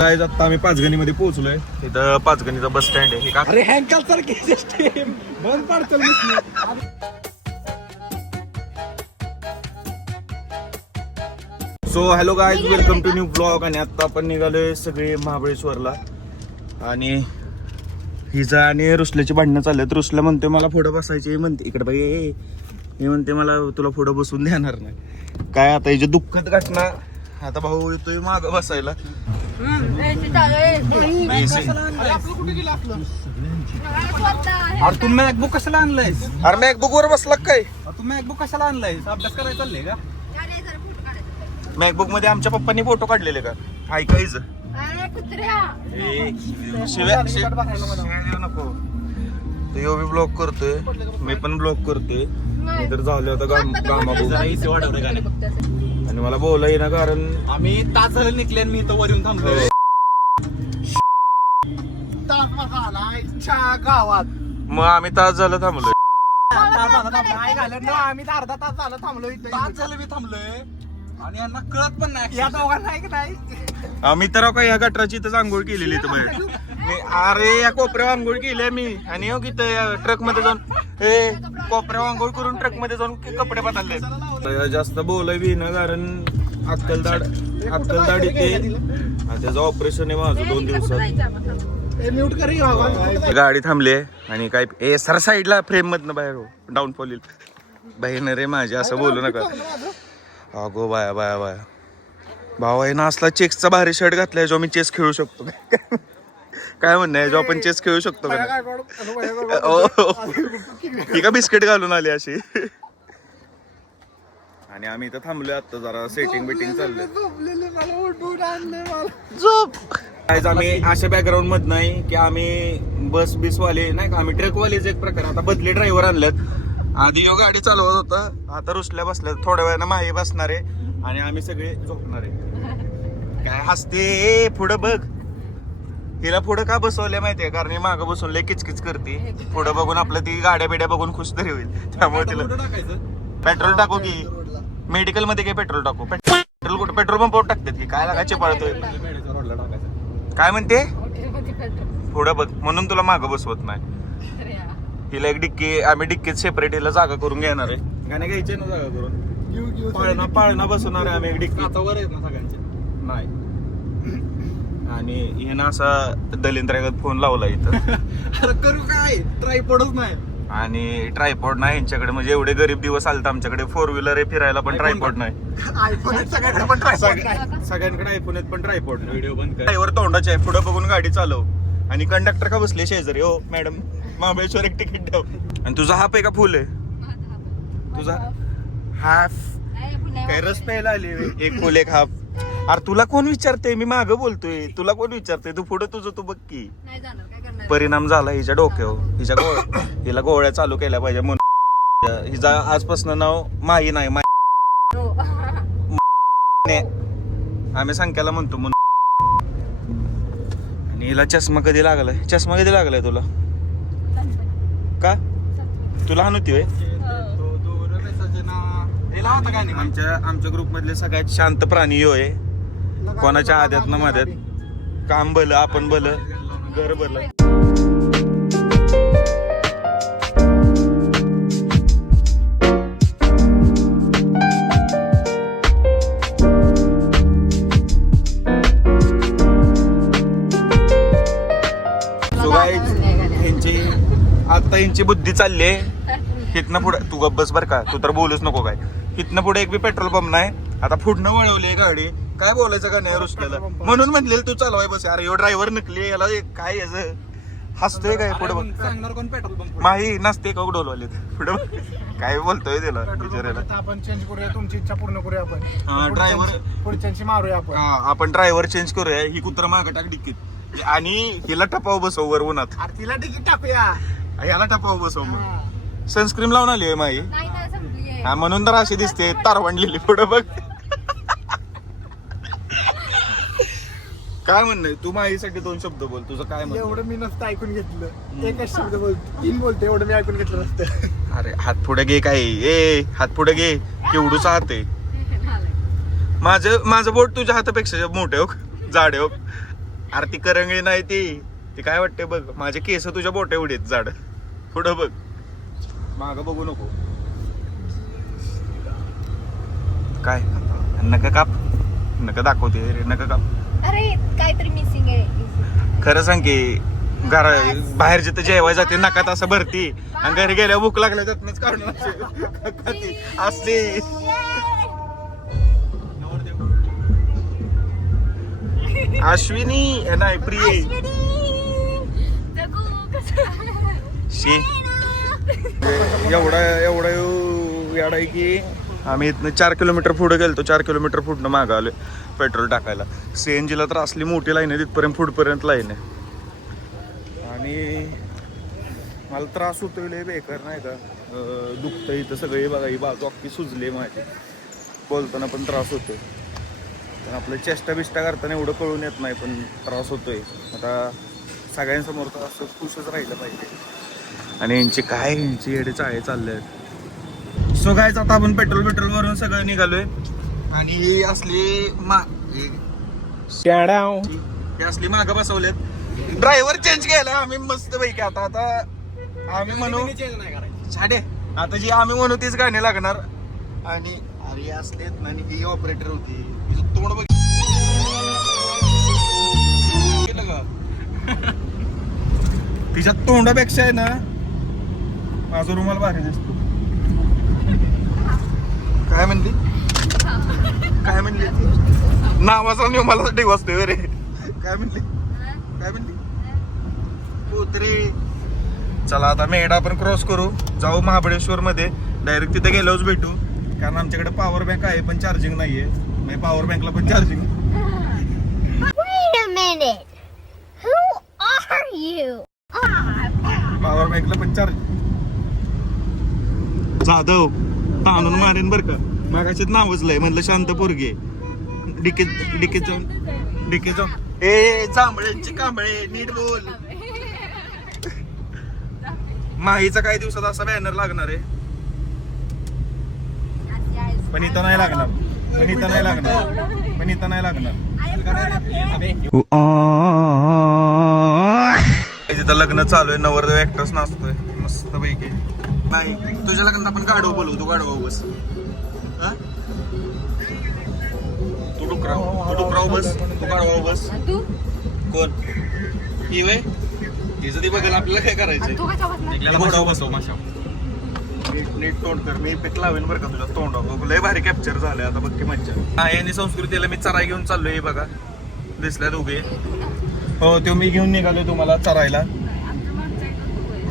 आता आम्ही पाचगणीमध्ये पोहोचलोय. इथं पाचगणीचा बस स्टँड आहे. अरे हँकल सारखी सिस्टीम बंद पाडचल. So hello guys, welcome to new blog. आणि आता आपण निघालोय सगळे महाबळेश्वरला. आणि हिजा आणि रुसल्याची भांडणं चालल्यात. रुसल्या म्हणतोय मला पुढं बसायचे, म्हणते इकडे बाई हे म्हणते मला तुला पुढं बसून देणार नाही. काय आता हिच्या दुःखात घटना. आता भाऊ येतोय माग बसायला. अरे तू मॅकबुक कशाला आणलायस? अरे मॅकबुक वर बसला काय? तू मॅकबुक कशाला आणलायस? अभ्यास करायला चालले का? मॅकबुक मध्ये आमच्या पप्पांनी फोटो काढलेले का? ऐकायचं शिव्या देऊ नको. तो यो बी ब्लॉग करतोय, मी पण ब्लॉग करतोय. मी तर झालं आता गामा आणि मला बोला येईना, कारण आम्ही तास झालं निघले आणि मी इथं वर येऊन थांबलोय. गावात मग आम्ही तास झालं थांबलोय. आम्ही अर्धा तास झालं थांबलोय. तास झालं मी थांबलोय आणि यांना कळत पण नाही. या दोघांना की नाही आम्ही तर काय या गटराची इथं आंघोळ केलेली इथं बाहेर. अरे या कोपऱ्यावर आंघोळ केली मी. आणि हो की ट्रक मध्ये जाऊन हे कोपऱ्यावर आंघोळ करून ट्रक मध्ये जाऊन कपडे बदलले. जास्त बोलाय बी ना, कारण अक्कलदाड इथे त्याचं ऑपरेशन आहे माझं 2 दिवसात. गाडी थांबली आणि काय सर साईडला फ्रेम मधनं बाहेर हो डाऊनफॉल येईल. बहीण रे माझी असं बोलू नका. अगो बाया बाया बाया भावा आहे ना, असला चेक्सचा भारी शर्ट घातलाय जो मी चेस खेळू शकतो. काय म्हणणं आहे, जो आपण चेस खेळू शकतो का? ही का बिस्किट घालून आली अशी. आणि आम्ही इथं थांबलोय आता, जरा सेटिंग बिटिंग चाललंय. झोप आम्ही अशा बॅकग्राऊंड मध नाही की आम्ही बस वाले नाही का, आम्ही ट्रकवालेच एक प्रकार. आता बदली ड्रायव्हर आणल्यात. आधी यो गाडी चालवत होता, आता रुसल्या बसल्या. थोड्या वेळानं माही बसणार आहे आणि आम्ही सगळे झोपणार आहे. काय हसते पुढं बघ. हिला पुढं का बसवल्या माहितीये? कारण मागं बसून लय किचकिच करते. पुढं बघून आपलं ती गाड्या बिड्या बघून खुश तरी होईल. त्यामुळे तिला पेट्रोल टाकू की मेडिकल मध्ये काय पेट्रोल टाकू? पेट्रोल कुठं पेट्रोल पंपावर टाकतात की काय? लागायचे पळतोय काय म्हणते? पुढं बघ म्हणून तुला मागं बसवत नाही. हिला एक डिक्की, आम्ही डिक्कीत सेपरेट हिला जागा करून घेणार आहे. गाणे घ्यायचे ना जागा करून. पाळणा बसवणार आहे आम्ही एक डिक्की. नाही. आणि हे ना असा दलिंद्रागत फोन लावला इथं. अरे करू काय? ट्रायपॉडच नाही. आणि ट्रायपॉड नाही यांच्याकडे. म्हणजे एवढे गरीब दिवस आलत आमच्याकडे. 4 व्हीलर आहे फिरायला पण ट्रायपॉड नाही. सगळ्यांकडे आयफोन आहेत पण ट्रायपॉड नाही. व्हिडिओ बंद ड्रायव्हर तोंडाचे आहे. पुढे बघून गाडी चालव. आणि कंडक्टर का बसले शेजारी? हो मॅडम महाबळेश्वर एक तिकीट ठेव. आणि तुझा हाफ आहे का फुल आहे? तुझा हाफ काय? रस प्यायला आली एक फुल एक हाफ. अरे तुला कोण विचारते? मी मागं बोलतोय. तुला कोण विचारते? तू पुढे तुझं तू बघ की. परिणाम झाला हिच्या डोक्यावर. हिला गोळ्या चालू केल्या पाहिजे म्हणून. हिचा आजपासून नाव माही नाही, आम्ही संख्याला म्हणतो म्हणून. आणि हिला चष्मा कधी लागलाय? चष्मा कधी लागलाय तुला? का तुला हान होती? आमच्या ग्रुप मधले सगळ्यात शांत प्राणी यो आहे. कोणाच्या आद्यात ना मध्यात. काम भलं, आपण भलं, घर भलं. आता यांची बुद्धी चालली आहे. हिथनं पुढे तू गप्प बर का, तू तर बोलूच नको काय. हिथनं पुढे एक बी पेट्रोल पंप नाही. आता पुढनं वळवली गाडी. काय बोलायचं का नाही रुसल्याला? म्हणून म्हणले तू चालवाय बस. अरे यो ड्रायव्हर नकली याला काय याचं हसतोय काय? पुढे बघ सांगणार कोण पेट्रोल पंप? माही नसते का डोलवाले पुढे काय बोलतोय त्याला विचारायला. आपण चेंज करूया, तुमची इच्छा पूर्ण करूया आपण. ड्रायव्हर पुढच्यांची मारूया आपण. आपण ड्रायव्हर चेंज करूया. ही कुत्रा मागं टाक डिक्कीत आणि हिला टपाव बसव वर उन्हात. तिला तिकीट टाकूया, याला टपाव बसव. मग सनस्क्रीन लावून आली आहे माही. म्हणून तर अशी दिसते तारवंडलेली. पुढे बघ काय म्हणणं? तू माहीसाठी 2 शब्द बोल. तुझं काय म्हणणं? एवढं मी नसतं ऐकून घेतलं. एकच शब्द बोल, 3 बोलते. एवढं मी ऐकून घेतलं नसतं. अरे हात पुढे घे. काय हात पुढे घे. केवढूचा हात आहे माझं बोट तुझ्या हातापेक्षा मोठे हो, जाडे हो. अरे ती करंगळी नाही ती काय वाटते बघ, माझे केस तुझ्या बोटा एवढे आहेत जाड. पुढं बघ, माग बघू नको. काय नका काप, नका दाखवते रे, नका काप. अरे काहीतरी मिसिंग आहे. खरं सांग की घरा बाहेर जिथं जेवाय जाते नका असं भरती आणि घरी गेल्या भूक लागल्या त्यातनंच काढून खाती असली. अश्विनी नाही प्रिय शी एवढा याड आहे की आम्ही इथनं 4 किलोमीटर पुढे गेलतो. 4 किलोमीटर पुढनं मागं आलोय पेट्रोल टाकायला. CNG ला तर असली मोठी लाईन आहे, तिथपर्यंत पुढपर्यंत लाईन आहे. आणि मला त्रास होतोय लय बेकार नाही का, दुखतं इथं सगळे बघा, ही बाजू अख्खी सुजली माझी, बोलताना पण त्रास होतोय. पण आपलं चेष्टा बिष्टा करताना एवढं कळून येत नाही, पण त्रास होतोय. आता सगळ्यांसमोर तर असं खुशच राहिलं पाहिजे. आणि यांची येडे चाळे चालले आहेत. सो गायच आता आपण पेट्रोल वरून सगळं निघालोय. आणि ही असली हे असली मागं बसवलेत. ड्रायव्हर चेंज केला आम्ही मस्त पैकी. आता आम्ही म्हणू छाडे, आता जी आम्ही म्हणू तीच गाणी लागणार. आणि अरे असलेत ना, आणि ही ऑपरेटर होती, तिचं तोंड बघ का तिच्या तोंडापेक्षा आहे ना माझा रुमाल भारी दिसतो. काय म्हणली नावाचा नाही मला डिवसतोय रे. काय म्हणली पोतरे. चला आता मेढा आपण क्रॉस करू, जाऊ महाबळेश्वर मध्ये. डायरेक्ट तिथे गेल्यावर भेटू, कारण आमच्याकडे पॉवर बँक आहे पण चार्जिंग नाहीये. म्हणजे पॉवर बँकला पण चार्जिंग. पॉवर बँकला पण चार्जिंग. जाधव ताणून मारेन बर का, मागाच्यात नावच लय म्हणलं शांत पोरगे. डिकेत जाऊन ए जांभळ्यांची कांबळे नीट बोल. माहीचा काही दिवसात असा बॅनर लागणार आहे, पण इथं नाही लागणार. तिथं लग्न चालू आहे, नवरदेव ऍक्टर्स नाचतोय मस्त पैकी. नाही तुझ्या लग्नात आपण गाढव बोलू, तू गाढव बस. तू डुकराव बस, तू गाढव बस. कोण ही वय हिचं ती बघेल, आपल्याला काय करायचंय. बसव माशा नीट तोंड कर, मी पिक लावेन बरं का तुझ्या तोंडावर. लय भारी कॅप्चर झालंय आता बघ की मज्जा. हा यांनी संस्कृतीला मी चराई घेऊन चाललोय बघा, दिसल्या दोघे. हो तो मी घेऊन निघालोय तुम्हाला चरायला.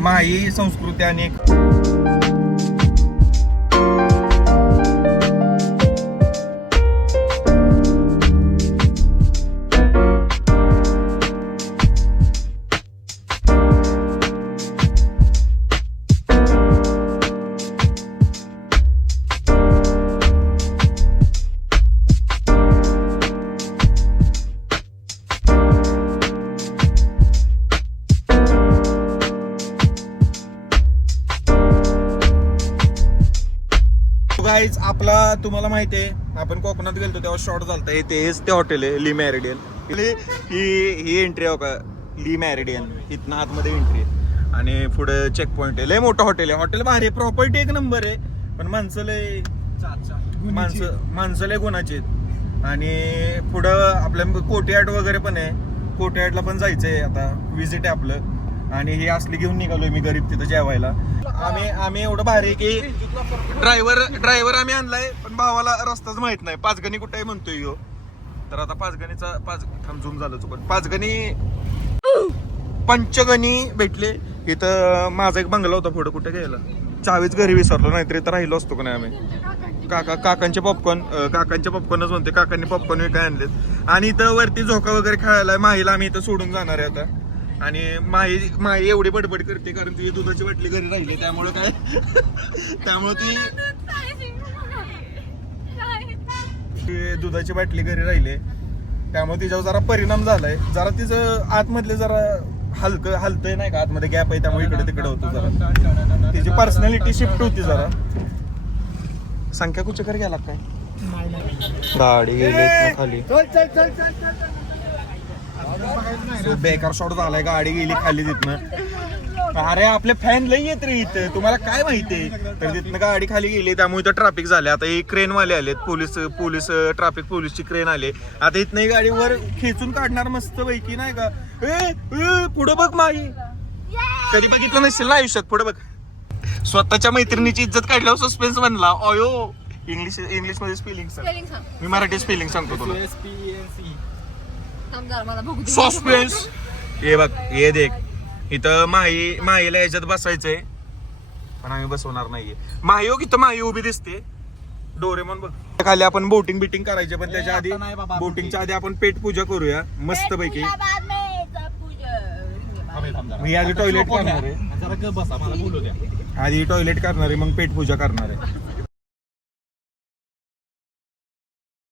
माई संस्कृती आणि एक आपला तुम्हाला माहिती आहे आपण कोकणात गेलतो तेव्हा शॉर्ट झालता. तेच ते हॉटेल आहे ली मॅरिडियन. ही एंट्री आहे का ली मॅरिडियन, इथनं आतमध्ये एंट्री आहे आणि पुढे चेक पॉइंट आहे. लय मोठं हॉटेल आहे. हॉटेल भारी, प्रॉपर्टी एक नंबर आहे, पण माणसं लय गुणाची आहेत. आणि पुढं आपल्या कोटीयाट वगैरे पण आहे, कोटीयाटला पण जायचंय आता, विजिट आहे आपलं. आणि ही असली घेऊन निघालोय मी गरीब तिथं जेवायला. आम्ही एवढं भारी की ड्रायव्हर आम्ही आणलाय, पण भावाला रस्ताच माहित नाही. पाचगणी कुठे म्हणतोय ह्यो. तर आता पाचगणीचा झूम झालं चुकून. पंचगणी भेटले. इथं माझा एक बंगला होता पुढे, कुठे गेला चावीच घरी विसरलो, नाहीतरी तर राहिलो असतो का नाही आम्ही. काकांचे पॉपकॉर्नच म्हणते, काकांनी पॉपकॉर्न विकाय आणलेत. आणि इथं वरती झोका वगैरे खेळायला माहीला आम्ही इथं सोडून जाणार आहे आता. आणि माही एवढी बडबड करते कारण तुझी दुधाची बाटली घरी राहिली, त्यामुळे ती दुधाची बाटली घरी राहिली, त्यामुळे तिच्यावर जरा परिणाम झालाय. जरा तिचं आतमधले जरा हलतंय नाही का, आतमध्ये गॅप आहे त्यामुळे इकडे तिकडे होतो. जरा तिची पर्सनॅलिटी शिफ्ट होती जरा. संख्या कुठे कर गेला काय गाडी गेली खाली. So, बेकार शॉट झालाय, गाडी गेली खाली तिथनं. अरे आपले फॅन लई येत रे इथं, तुम्हाला काय माहितीये. तर तिथनं गाडी खाली गेली, त्यामुळे इथं ट्रॅफिक झाले. आता ही क्रेन वाले आलेत, पोलीस ट्रॅफिक पोलीसची क्रेन आले. आता इथनं ही गाडी वर खेचून काढणार मस्त पैकी, नाही का. पुढं बघ माई, कधी बघितलं नसेल ना आयुष्यात. पुढे बघ, स्वतःच्या मैत्रिणीची इज्जत काढल्यावर सस्पेन्स बनला. अयो, इंग्लिश मध्ये स्पेलिंग सांग. Spelling सांग. मी मराठी स्पेलिंग सांगतो तुला. थांब जरा, मला बघू दे. सस्पेन्स. हे बघ, हे देख, इथं माहीला याच्यात बसायचंय, पण आम्ही बसवणार नाहीये. माही हो, इथं माही उभी दिसते. डोरेमॉन बघ. खाली आपण बोटिंग बिटिंग करायचे, पण त्याच्या आधी आता नाही बाबा, बोटिंगच्या आधी आपण पेट पूजा करूया मस्त पैकी. मी आधी टॉयलेट करणार आहे, जरा गप बसा, मला बोलू द्या. आधी टॉयलेट करणार आहे, मग पेट पूजा करणार आहे.